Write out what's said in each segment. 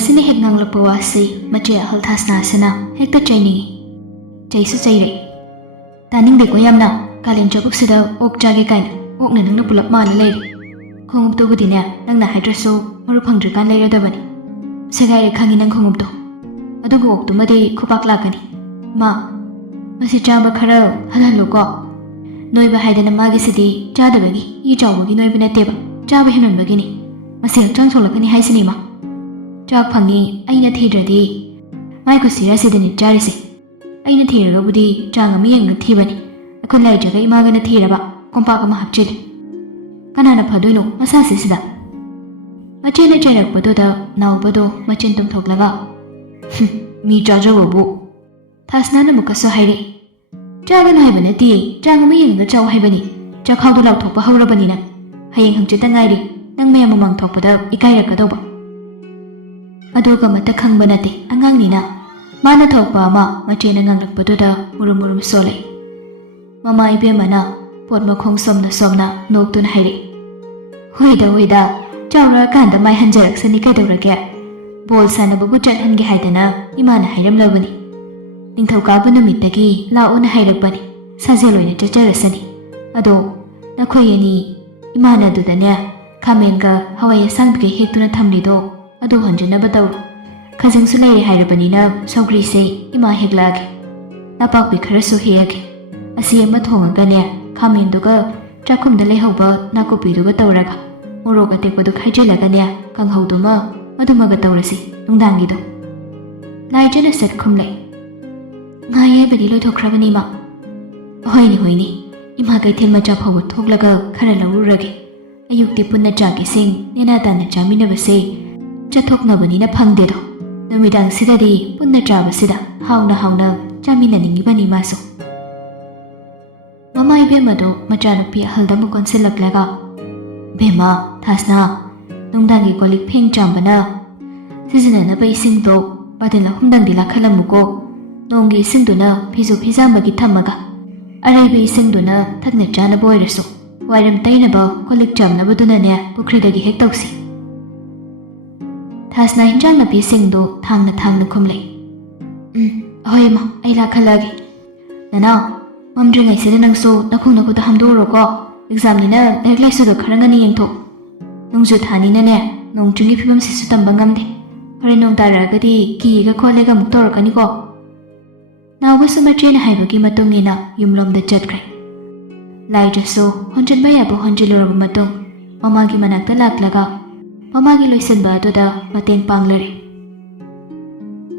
ꯑꯁꯤꯅ ꯍꯦꯛ ꯉꯥꯡꯂꯛꯄ ꯋꯥꯁꯤ ꯃꯆꯦ ꯑꯍꯜ ꯊꯥꯁꯅꯥꯁꯤꯅ ꯍꯦꯛꯇ ꯆꯩꯅꯤꯡꯏ, ꯆꯩꯁꯨ ꯆꯩꯔꯛꯏ꯫ ꯇꯥꯅꯤꯡꯗꯦꯀꯣ ꯌꯥꯝꯅ, ꯀꯥꯂꯦꯟ ꯆꯥꯛꯕꯨꯛꯁꯤꯗ ꯑꯣꯛ ꯆꯥꯒꯦ ꯀꯥꯏꯅ ꯑꯣꯛꯅ ꯅꯪꯅ ꯄꯨꯂꯞ ꯃꯥꯜꯂ ꯂꯩꯔꯤ꯫ ꯈꯣꯡꯎꯞꯇꯨꯕꯨꯗꯤꯅꯦ ꯅꯪꯅ ꯍꯥꯏꯗ꯭ꯔꯁꯨ ꯃꯔꯨ ꯐꯪꯗ꯭ꯔꯤꯀꯥꯟ ꯂꯩꯔꯗꯕꯅꯤ꯫ ꯁꯦꯒꯥꯏꯔꯦ ꯈꯪꯉꯤ ꯅꯪ ꯈꯣꯡꯎꯞꯇꯣ, ꯑꯗꯨꯒ ꯑꯣꯛꯇꯨꯃꯗꯤ ꯈꯨꯄꯥꯛ ꯂꯥꯛꯀꯅꯤ꯫ ꯃꯥ, ꯃꯁꯤ ꯆꯥꯕ ꯈꯔ ꯍꯜꯍꯜꯂꯨꯀꯣ꯫ ꯅꯣꯏꯕ ꯍꯥꯏꯗꯅ ꯃꯥꯒꯤꯁꯤꯗꯤ ꯆꯥꯗꯕꯒꯤ ꯏ ꯆꯥꯎꯕꯒꯤ ꯅꯣꯏꯕ ꯅꯠꯇꯦꯕ, ꯆꯥꯕ ꯍꯦꯟꯃꯟꯕꯒꯤꯅꯤ꯫ ꯃꯁꯤ ꯍꯛꯆꯥꯡ ꯁꯣꯛꯂꯛꯀꯅꯤ ꯍꯥꯏꯁꯤꯅꯤ ꯃꯥ꯫ ꯆꯥꯛ ꯐꯪꯉꯤ ꯑꯩꯅ ꯊꯤꯗ꯭ꯔꯗꯤ ꯃꯥꯏ ꯈꯨꯠꯁꯤꯔ ꯁꯤꯗꯅꯤ ꯆꯥꯔꯤꯁꯦ꯫ ꯑꯩꯅ ꯊꯤꯔꯒꯕꯨꯗꯤ ꯆꯥꯡ ꯑꯃ ꯌꯦꯡꯉ ꯊꯤꯕꯅꯤ, ꯑꯩꯈꯣꯏ ꯂꯥꯏꯖꯒ ꯏꯃꯥꯒꯅ ꯊꯤꯔꯕ ꯀꯣꯝꯄꯥꯛ ꯑꯃ ꯍꯥꯞꯆꯤꯜꯂꯤ꯫ ꯀꯅꯥꯅ ꯐꯗꯣꯏꯅꯣ ꯃꯁꯥꯁꯤꯁꯤꯗ? ꯃꯆꯦꯅ ꯆꯩꯔꯛꯄꯗꯨꯗ ꯅꯥꯎꯕꯗꯣ ꯃꯆꯤꯟ ꯇꯨꯝꯊꯣꯛꯂꯒ ꯃꯤ ꯆꯥꯖꯕꯕꯨ, ꯊꯥꯁꯅꯥꯅ ꯑꯃꯨꯛꯀꯁꯨ ꯍꯥꯏꯔꯛꯏ꯫ ꯆꯥꯒꯅꯨ ꯍꯥꯏꯕ ꯅꯠꯇꯦ, ꯆꯥꯡ ꯑꯃ ꯌꯦꯡꯉꯒ ꯆꯥꯎ ꯍꯥꯏꯕꯅꯤ꯫ ꯆꯥꯛꯈꯥꯎꯗꯣ ꯂꯥꯎꯊꯣꯛꯄ ꯍꯧꯔꯕꯅꯤꯅ ꯍꯌꯦꯡ ꯍꯪꯆꯤꯠꯇ ꯉꯥꯏꯔꯤ ꯅꯪ ꯃꯌꯥꯝ ꯃꯃꯥꯡ ꯊꯣꯛꯄꯗ ꯏꯀꯥꯏꯔꯛꯀꯗꯧꯕ꯫ ꯑꯗꯨꯒ ꯑꯃꯠꯇ ꯈꯪꯕ ꯅꯠꯇꯦ ꯑꯉꯥꯡꯅꯤꯅ ꯃꯥꯅ ꯊꯣꯛꯄ ꯑꯃ ꯃꯆꯦꯅ ꯉꯥꯡꯂꯛꯄꯗꯨꯗ ꯃꯨꯔꯨꯝ ꯃꯨꯔꯨꯝ ꯁꯣꯜꯂꯛꯏ꯫ ꯃꯃꯥ ꯏꯕꯦꯝꯃꯅ ꯄꯣꯠ ꯃꯈꯣꯡ ꯁꯣꯝꯅ ꯅꯣꯛꯇꯨꯅ ꯍꯥꯏꯔꯛꯏ꯫ ꯍꯣꯏꯗ ꯆꯥꯎꯔꯛꯑꯀꯥꯟꯗ ꯃꯥꯏ ꯍꯟꯖꯔꯛꯁꯅꯤ ꯀꯩꯗꯧꯔꯒꯦ? ꯕꯣꯜ ꯁꯥꯟꯅꯕꯕꯨ ꯆꯠꯍꯟꯒꯦ ꯍꯥꯏꯗꯅ ꯏꯃꯥꯅ ꯍꯥꯏꯔꯝꯂꯕꯅꯤ꯫ ꯅꯤꯡꯊꯧꯀꯥꯕ ꯅꯨꯃꯤꯠꯇꯒꯤ ꯂꯥꯛꯑꯣꯅ ꯍꯥꯏꯔꯛꯄꯅꯤ, ꯁꯥꯖꯦꯜ ꯑꯣꯏꯅ ꯆꯠꯆꯔꯁꯅꯤ꯫ ꯑꯗꯣ ꯅꯈꯣꯏ ꯑꯅꯤ ꯏꯃꯥꯅ ꯑꯗꯨꯗꯅꯦ ꯈꯥꯃꯦꯟꯒ ꯍꯋꯥꯏ ꯑꯁꯥꯡꯕꯤꯒ ꯍꯦꯛꯇꯨꯅ ꯊꯝꯂꯤꯗꯣ ꯑꯗꯨ ꯍꯟꯖꯅꯕ ꯇꯧꯔꯣ꯫ ꯈꯖꯤꯡꯁꯨ ꯂꯩꯔꯦ ꯍꯥꯏꯔꯕꯅꯤꯅ ꯁꯧꯒ꯭ꯔꯤꯁꯦ ꯏꯃꯥ ꯍꯦꯛꯂꯛꯑꯒꯦ, ꯅꯄꯥꯛꯄꯤ ꯈꯔꯁꯨ ꯍꯦꯛꯑꯒꯦ꯫ ꯑꯁꯤ ꯑꯃ ꯊꯣꯡꯉꯒꯅꯦ ꯈꯥꯃꯦꯟꯗꯨꯒ ꯆꯥꯛꯈꯨꯝꯗ ꯂꯩꯍꯧꯕ ꯅꯥꯀꯨꯞꯄꯤꯗꯨꯒ ꯇꯧꯔꯒ ꯃꯣꯔꯣꯛ ꯑꯇꯦꯛꯄꯗꯨ ꯈꯥꯏꯖꯤꯜꯂꯒꯅꯦ ꯀꯥꯡꯍꯧꯗꯨꯃ ꯑꯗꯨꯃꯒ ꯇꯧꯔꯁꯤ ꯅꯨꯡꯗꯥꯡꯒꯤꯗꯣ꯫ ꯂꯥꯏꯖꯅ ꯁꯠ ꯈꯨꯝꯂꯛꯏ꯫ ꯉꯥ ꯑꯌꯥꯏꯕꯗꯤ ꯂꯣꯏꯊꯣꯛꯈ꯭ꯔꯕꯅꯤ ꯏꯃꯥ꯫ ꯍꯣꯏꯅꯦ, ꯏꯃꯥ ꯀꯩꯊꯦꯜ ꯃꯆꯥ ꯐꯥꯎꯕ ꯊꯣꯛꯂꯒ ꯈꯔ ꯂꯧꯔꯨꯔꯒꯦ꯫ ꯑꯌꯨꯛꯇꯤ ꯄꯨꯟꯅ ꯆꯥꯛ ꯏꯁꯤꯡ ꯅꯦꯅꯥ ꯇꯥꯅ ꯆꯥꯃꯤꯟꯅꯕꯁꯦ ꯆꯠꯊꯣꯛꯅꯕꯅꯤꯅ ꯐꯪꯗꯦꯗꯣ꯫ ꯅꯨꯃꯤꯗꯥꯡꯁꯤꯗꯗꯤ ꯄꯨꯟꯅ ꯆꯥꯕꯁꯤꯗ ꯍꯥꯎꯅ ꯆꯥꯃꯤꯟꯅꯅꯤꯡꯉꯤꯕꯅꯤ ꯃꯥꯁꯨ꯫ ꯃꯃꯥ ꯏꯕꯦꯝꯃꯗꯣ ꯃꯆꯥꯅꯨꯄꯤ ꯑꯍꯜꯗ ꯑꯃꯨꯛ ꯀꯣꯟꯁꯤꯜꯂꯛꯂꯒ, ꯕꯦꯝꯃ, ꯊꯥꯁꯅꯥ, ꯅꯨꯡꯗꯥꯡꯒꯤ ꯀꯣꯜꯂꯤꯛ ꯐꯦꯡ ꯆꯥꯝꯕꯅ ꯁꯤꯖꯤꯟꯅꯅꯕ ꯏꯁꯤꯡꯗꯣ ꯕꯥꯇꯤꯟ 3ꯗꯪꯗꯤ ꯂꯥꯛꯍꯜꯂꯝꯃꯨꯀꯣ꯫ ꯅꯣꯡꯒꯤ ꯏꯁꯤꯡꯗꯨꯅ ꯐꯤꯖꯨ ꯐꯤꯖꯥꯝꯕꯒꯤ ꯊꯝꯃꯒ ꯑꯔꯩꯕ ꯏꯁꯤꯡꯗꯨꯅ ꯊꯛꯅ ꯆꯥꯅꯕ ꯑꯣꯏꯔꯁꯨ ꯋꯥꯏꯔꯝ ꯇꯩꯅꯕ ꯀꯣꯜꯂꯤꯛ ꯆꯥꯝꯅꯕꯗꯨꯅꯅꯦ ꯄꯨꯈ꯭ꯔꯤꯗꯒꯤ ꯍꯦꯛ ꯇꯧꯁꯤ꯫ ꯊꯥꯁꯅꯥ ꯍꯤꯟꯖꯥꯡ ꯅꯥꯄꯤꯁꯤꯡꯗꯨ ꯊꯥꯡꯅ ꯈꯨꯝꯂꯛꯏ꯫ ꯍꯣꯏ ꯑꯃ, ꯑꯩ ꯂꯥꯛꯍꯜꯂꯛꯑꯒꯦ꯫ ꯅꯅꯥꯎ, ꯃꯝꯗ꯭ꯔꯤꯉꯩꯁꯤꯗ ꯅꯪꯁꯨ ꯅꯈꯨꯠꯇ ꯍꯥꯝꯗꯣꯛꯎꯔꯣꯀꯣ꯫ ꯑꯦꯛꯖꯥꯝꯅꯤꯅ ꯂꯥꯏꯔꯤꯛ ꯂꯥꯏꯁꯨꯗꯣ ꯈꯔ ꯉꯟꯅ ꯌꯦꯡꯊꯣꯛ꯫ ꯅꯣꯡꯖꯨ ꯊꯥꯅꯤꯅꯅꯦ ꯅꯣꯡ ꯆꯤꯡꯒꯤ ꯐꯤꯕꯝꯁꯤꯁꯨ ꯇꯝꯕ ꯉꯝꯗꯦ꯫ ꯍꯣꯔꯦꯟ ꯅꯣꯡ ꯇꯥꯔꯛꯑꯒꯗꯤ ꯀꯤꯒ ꯈꯣꯠꯂꯦꯒ ꯑꯃꯨꯛ ꯇꯧꯔꯛꯀꯅꯤꯀꯣ꯫ ꯅꯥꯎꯕꯁꯨ ꯃꯆꯦꯅ ꯍꯥꯏꯕꯒꯤ ꯃꯇꯨꯡ ꯏꯟꯅ ꯌꯨꯝꯂꯣꯝꯗ ꯆꯠꯈ꯭ꯔꯦ꯫ ꯂꯥꯏꯖꯁꯨ ꯍꯣꯟꯖꯤꯟꯕ ꯌꯥꯕ ꯍꯣꯟꯖꯤꯜꯂꯨꯔꯕ ꯃꯇꯨꯡ ꯃꯃꯥꯒꯤ ꯃꯅꯥꯛꯇ ꯂꯥꯛꯂꯒ ꯃꯃꯥꯒꯤ ꯂꯣꯏꯁꯤꯟꯕ ꯑꯗꯨꯗ ꯃꯇꯦꯡ ꯄꯥꯡꯂꯔꯦ꯫